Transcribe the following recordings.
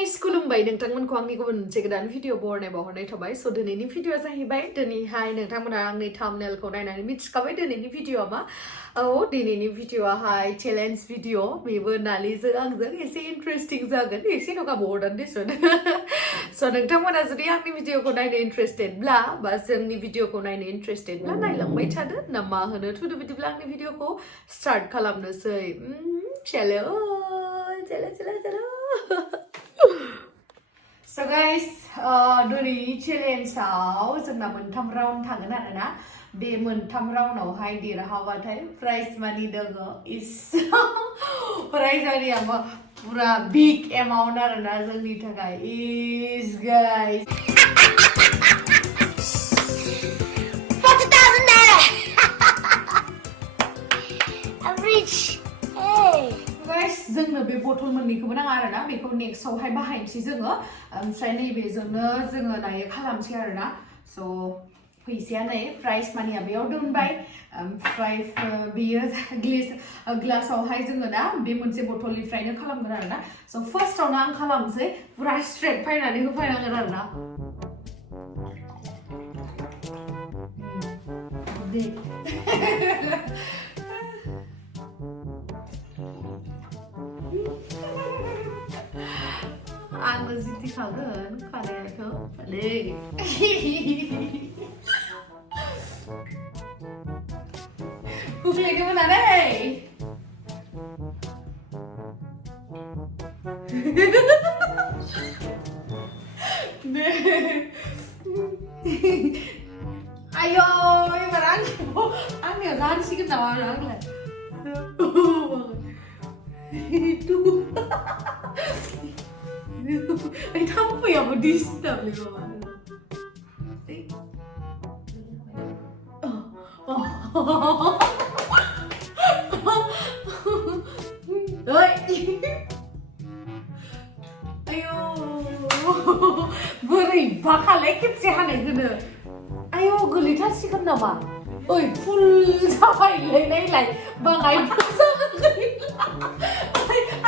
guys, खुलुमबाय नोंथांमोनखौ आंनि गुबुन मोनसे गोदान भिडिअ बरनाय बावहरनाय थाबाय स दिनैनि भिडिअआ जाहैबाय दिनैहाय नोंथांमोना आंनि थाम्बनेलखौ नायनानै मिथिखाबाय दिनैनि भिडिअआ मा दिनैनि भिडिअआहाय चेलेन्ज भिडिअ बेबो नालिजों आंजों एसे इन्टारेस्टिं जागोन एसे नङा बर्डन दिसुन स नोंथांमोना जुदि आंनि भिडिअखौ नायनो इन्टारेस्टेडब्ला बा जोंनि भिडिअखौ नायनो इन्टारेस्टेडब्ला नायलांबाय थादो ना मा होनो थुदो बिदिब्ला आंनि भिडिअखौ स्टार्ट खालामनोसै चलो चलो चलो चलो So guys, दिनैनि चेलेन्जआव जोंना मोनथाम राउन्ड थागोन आरोना बे मोनथाम राउन्डआवहाय देरहाबाथाय प्राइज मानि दङ इस प्राइज मानिया पुरा बिग एमाउन्ट आरोना जोंनि थाखाय इस guys I'm rich. Hey. Guys जोंनो बे बथल मोननैखौबो नाङा आरोना बेखौ नेक्स्टआवहाय बाहायनोसै जोङो ओमफ्राय नैबेजोंनो जोङो दायो खालामसै आरोना स फैसाया नै प्राइज मानिया बेयाव दोनबाय ओमफ्राय बेयो ग्लासावहाय जोङो दा बे मोनसे बथलनिफ्रायनो खालामगोन आरोना स फार्स्टआवनो आं खालामसै पुरा स्ट्रेट फायनानै होफायनांगोन आरोना दे आंनो जितिखागोन खानायाथ' दे हुफ्लेनो मोना दै आयो एबार आंनियाव जानसिगोन नामा आंलाय Ay, थाम्फैयाबो डिस्टार्बलै माबा आयौ बोरैबा खालाय खेबसे हानायखौनो आयौ गोलैथारसिगोन नामा ओइ फुल जाबायलै नायलाय बाङायबो जागोन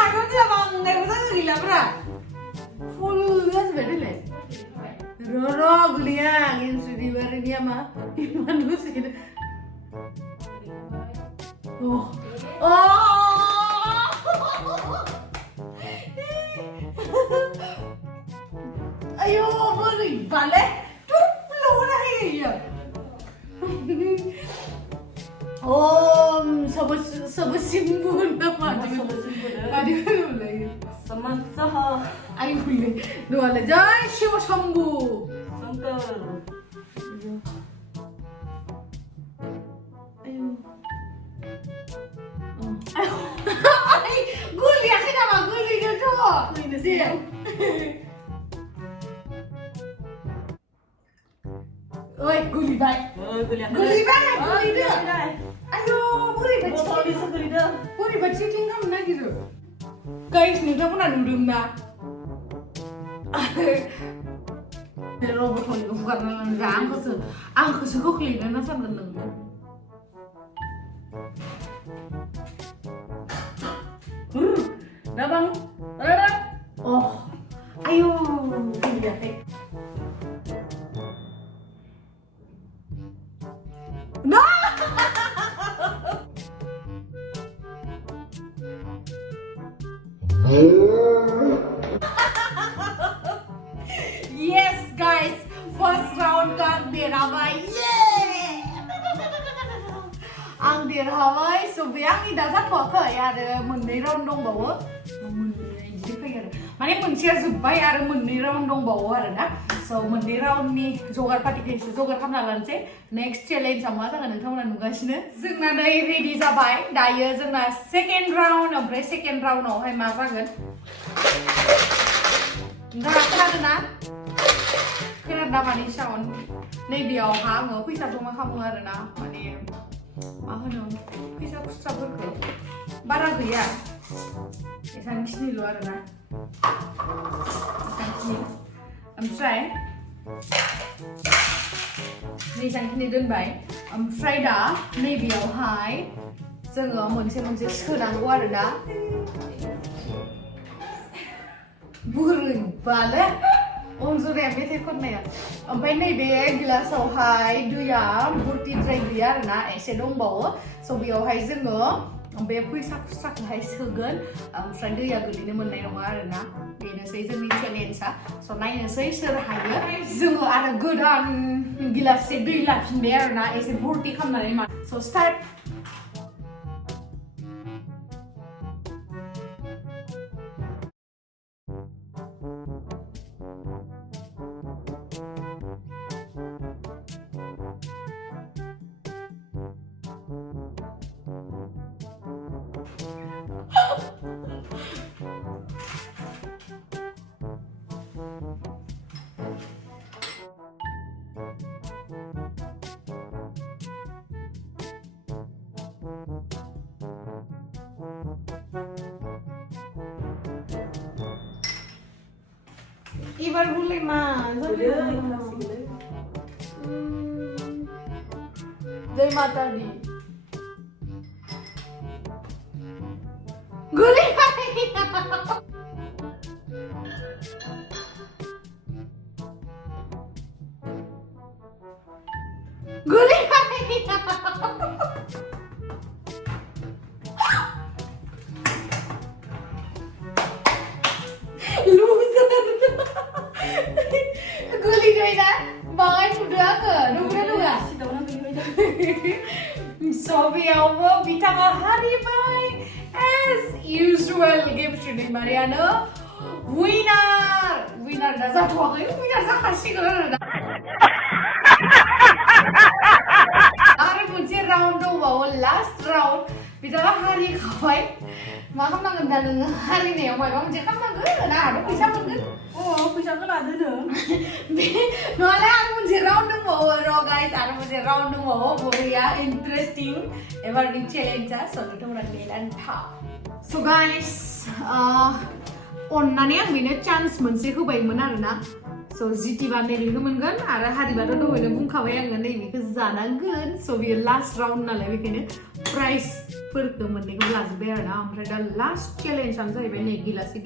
आरो जाबा बाङायबो जागोन गैलाब्रा full जाजोबबाय देलाय र' गोलैया गेमस्रि दैमारिनिया मा इमान दसेनो आयौ बोरैबालै थुफ्ल'ना होयो सबसिमबो नामा मादि होनोमोनलाय Samantaha. Ay huli, doa jai Shiva Shambhu. Shankar. Ayo. Ay, guli akin nama guli na to. Guli na siya. Oy, guli bay. Guli bay. Ayo, guli bay. Guli bay cheating kam na gitu. Guys, नोंथांमोना नुदों ना robot हलिखौ फुगारनानै जा आंखौसो खोख्लैनो ना सानगोन नों दा बां आयौ गैयाखै ना Yes guys, first round ka देरहाबाय आं देरहाबाय स बे आंनि दा जाथ'वाखै आरो मोननै राउन्ड दंबावो मोननै बिदि फैयो आरो माने मोनसेया जोब्बाय आरो मोननै राउन्ड दंबावो आरोना स मोननै राउन्डनि जगार पार्टिखौ एसे जगार खालामना लानोसै नेक्स्ट चेलेन्जआ मा जागोन नोंथांमोना नुगासिनो जोंना नै रेडि जाबाय दायो जोंना सेकेन्ड राउन्ड ओमफ्राय सेकेन्ड राउन्डआवहाय मा जागोन नोंथाङा खोनादोंना खोनादोंना माने साउन्ड नैबेयावहा आङो फैसा जमा खालामो आरोना माने मा होनो फैसा खुस्राफोरखौ बारा गैया एसांखिनिल' आरोना एसांखिनि ओमफ्राय एसांखिनि दोनबाय ओमफ्राय दा नैबेयावहाय जोङो मोनसे सोनांगौ आरोना बोरैबालै अनजराया मेथाइ खननाया ओमफ्राय नैबे गिलासावहाय दैया बुरथिद्राय गैया आरोना एसे दंबावो स' बेयावहाय जोङो बे फैसा खुस्राखौहाय सोगोन ओमफ्राय दैया गोलैनो मोननाय नङा आरोना बेनोसै जोंनि चेलेन्जआ स' नायनोसै सोर हायो जोङो आरो गोदान गिलाससे दै लाफिनबाय आरोना एसे बुरथि खालामनानै स' start Ibar boleh mas, dari mata di. Gulai. Gulai. Guli doina, bangai muda ke? Nuga. So beyaवबो बिथाङा हारिबाय as usual Gemsri Daimari winner दा जाथ'वाखै winner जाखासिगोन आरोना आरो मोनसे राउन्ड दंबावो लास्ट राउन्ड बिथाङा हारिखाबाय मा खालामनांगोन दा नोङो हारिनायाव माबा मोनसे खालामनांगोन आंहाथ' फैसा मोनगोन फैसाखौ लादो नङालै आरो मोनसे राउन्ड दंबावो र' गाइस आरो मोनसे राउन्ड दंबावो बरिया इन्टारेस्टिं एबारनि चेलेन्जआ स' नोंथांमोना नेनानै था स' गाइस अननानै आं बेनो चान्स मोनसे होबायमोन आरोना स' जितिबा नैबेखौ मोनगोन आरो हारिबाथ' दहायनो बुंखाबाय आङो नैबेखौ जानांगोन स' बेयो लास्ट राउन्ड नालाय बेखायनो प्राइजफोरखौ मोननैखौ लाजोब्बाय आरोना ओमफ्राय दा लास्ट चेलेन्जआनो जाहैबाय नै गिलासे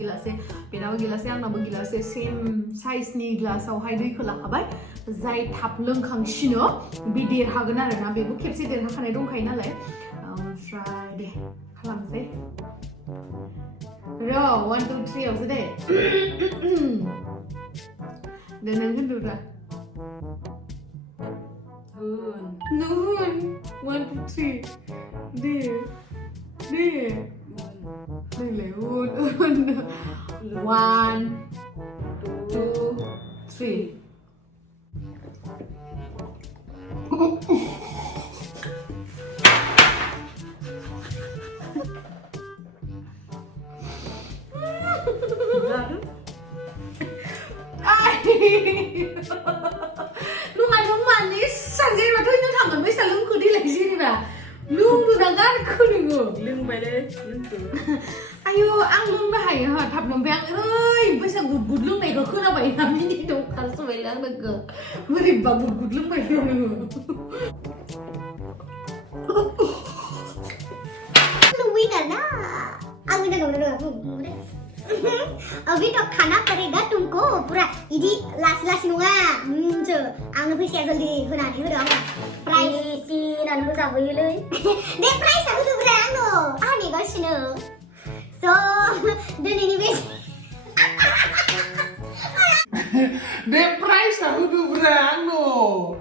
बेनाबो गिलासे आंनाबो गिलासे सेम साइजनि ग्लासावहाय दैखौ लाखाबाय जाय थाब लोंखांसिनो बे देरहागोन आरोना बेबो खेबसे देरहाखानाय दंखायो नालाय ओमफ्राय दे खालामसै र' 1 2 3 आवसो दे दे नों होनदोब्रा नों होन 1 2 3 दे नोंलाय होन 1 2 3 Nung manis, sanjay ba tuh tangan may salung ko di lagi sini ba? Lung tudangan ko nungo. Lung ba deh? Lung tuh. Ayo, ang lung na hay ha, tap nang bang, ay, bisa gud lung na ko na ba namin dito kaso may lang nag. Mari ba gud lung ba yun? Lu winner na. Ang winner aku. अभी तो खाना पड़ेगा तुमको पूरा ED लास नुआ जो आंनो फैसा जल्दी होनानै होदो आंनो प्राइस पिनानै जाबोयोलै दे प्राइसआ होदोब्रा आंनो आं नेगासिनो स' दिनैनि बे दे प्राइसआ होदोब्रा आंनो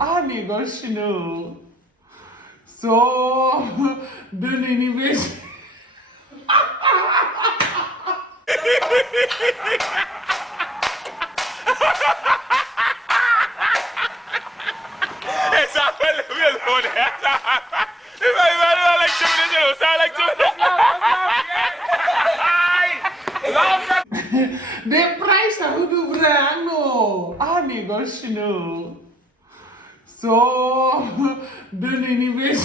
आं नेगासिनो स' दिनैनि बे Esa fue el violón. The price I would do no. I negotiate. So the anyway.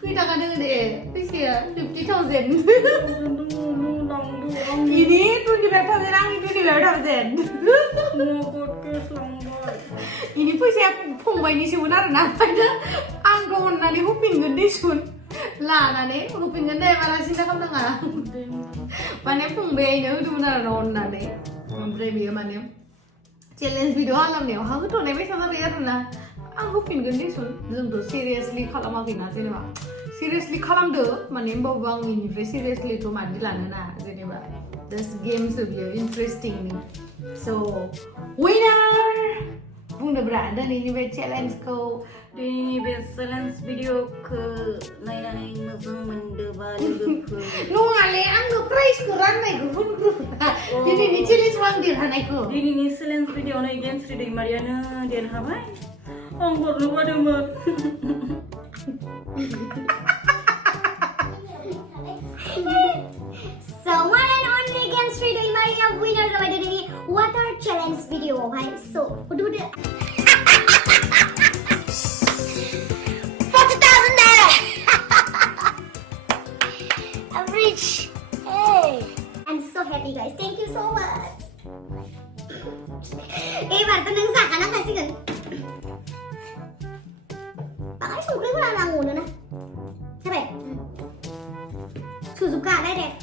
Kita kan ada deh, pasti 50,000. Ini 25,000, ini 25,000. Mau podcast lambat. इनि फैसाया फंबायनिसोमोन आरोना ओंखायनो आंखौ अननानै होफिनगोन दिसुन लानानै होफिनगोन दे बारा सिन्था खालामनाङा माने फंबायनो होदोंमोन आरो अननानै ओमफ्राय बेयो माने चेलेन्ज भिडिअ खालामनायावहा होथ'नाय बायसा जाबाय आरोना आं होफिनगोन दिसुन जोंथ' सिरियासलि खालामाखैना जेनेबा सिरियासलि खालामदो माने होमबाबो आं इनिफ्राय सिरियासलिथ' मादि लानोना जेनेबा जास्ट गेमसो बियो इन्टारेस्टिंनि स' विनार बुंदोब्रा दिनैनि बे चेलेन्जखौ दिनैनि बे चेलेन्ज भिडिअखौ नायनानै मोजां मोनदोंबा लोगोफोर नङालै आंनो प्राइजखौ राननायखौ होनग्रोना दिनैनि चेलेन्जआव आं देरहानायखौ दिनैनि चेलेन्ज भिडिअआवनो गेमस्रि दैमारियानो देरहाबाय आं हरनो बादोंमोन So one and only Gemsri Daimari winner जाबाय दिनैनि water challenge video आवहाय so उदु 40,000 naira I'm rich hey I'm so happy guys thank you so much एबारथ' नों जाखानांखासिगोन बाङाय संख्रिफोरा नांगौनो ना जाबाय सुजुबखा डाइरेक्ट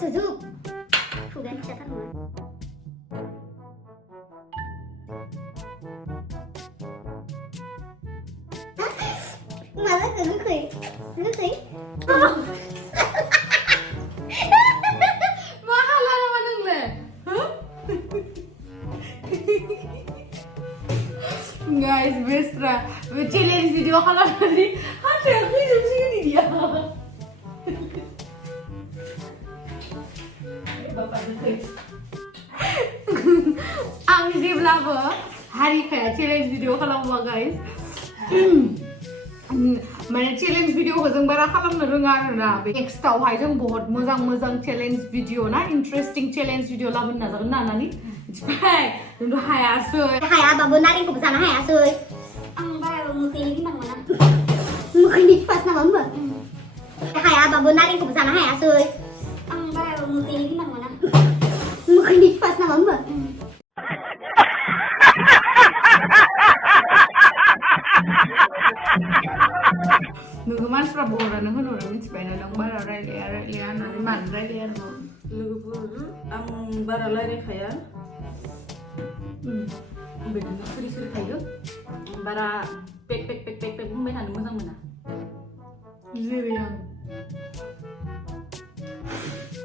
सुजुब खुगाया फिसाथार नङा मा जाखो गोखै गोखै मा हाला नामा नोंलाय गाइस बेस्रा बे चेलेन्ज भिडिअ खालामनानै हाथाया खैजोबसिगोन इदिया आं जेब्लाबो हारिखाया चेलेन्ज भिडिअ खालामोबा गाइस माने चेलेन्ज भिडिअखौ जों बारा खालामनो रोङा आरोना नेक्स्टआवहाय जों बहुत मोजां मोजां चेलेन्ज भिडिअ ना इन्टारेस्टिं चेलेन्ज भिडिअ लाबोनो नाजागोन ना नानि मिथिबाय जोंथ' हायासै हायाबाबो नारेंखौबो जानो हायासै आं बाराबो मोखैनि गिनां मोना मोखैनि फास नामा होमबा हायाबाबो नारेंखौबो जानो हायासै आं बाराबो मोखैनि गिनां मोना मोखैनि फास नामा होमबा नोङो मानसिफ्रा बहरानो होनहरो मिथिबायना नों बारा रायलाया होननानै मानो रायलाया आरो लोगोफोर आं बारा रायलायखाया बिदिनो सिरि सिरि थायो बारा पेक बुंबाय थानो मोजां मोना जेरै आं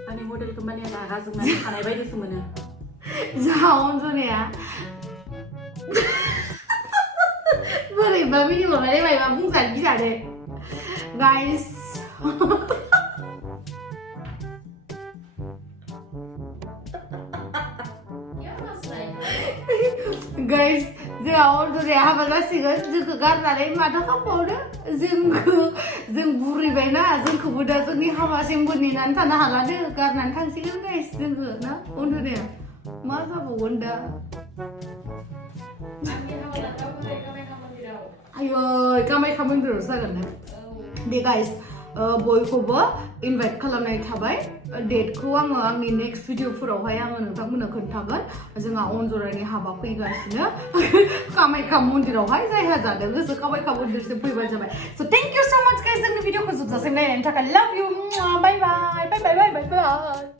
आंनि मडेलखौ माने रागा जोंनानै थानाय बायदिसो मोनो जाहा अनजनाया बोरैबा मिनिहरनानै मायबा बुंजानो गिजादो गाइस गाइस जोंहा अनजनाया हाबा जासिगोन जोंखौ गारनानै माथो खालामबावनो जों बुरैबायना जोंखौबो दा जोंनि हाबासिमबो नेनानै थानो हालानो गारनानै थांसिगोन गाइस जोंखौ ना अनजनाया मा जाबावगोन दा आयै कामाख्या मन्दिरावसो जागोन ना दे गाइस बयखौबो इनभाइट खालामनाय थाबाय डेटखौ आङो आंनि नेक्स्ट भिडिअफोरावहाय आङो नोंथांमोननो खोन्थागोन जोंहा अनजरानि हाबा फैगासिनो कामाख्या मन्दिरावहाय जायहा जादों गोसो कामाख्या मन्दिरसिम फैबानो जाबाय स' थेंक इउ स' माच गाइस जोंनि भिडिअखौ जोबजासिम नायनायनि थाखाय लाभ इउ बाय बाय बाय बाय बाय बाय बाय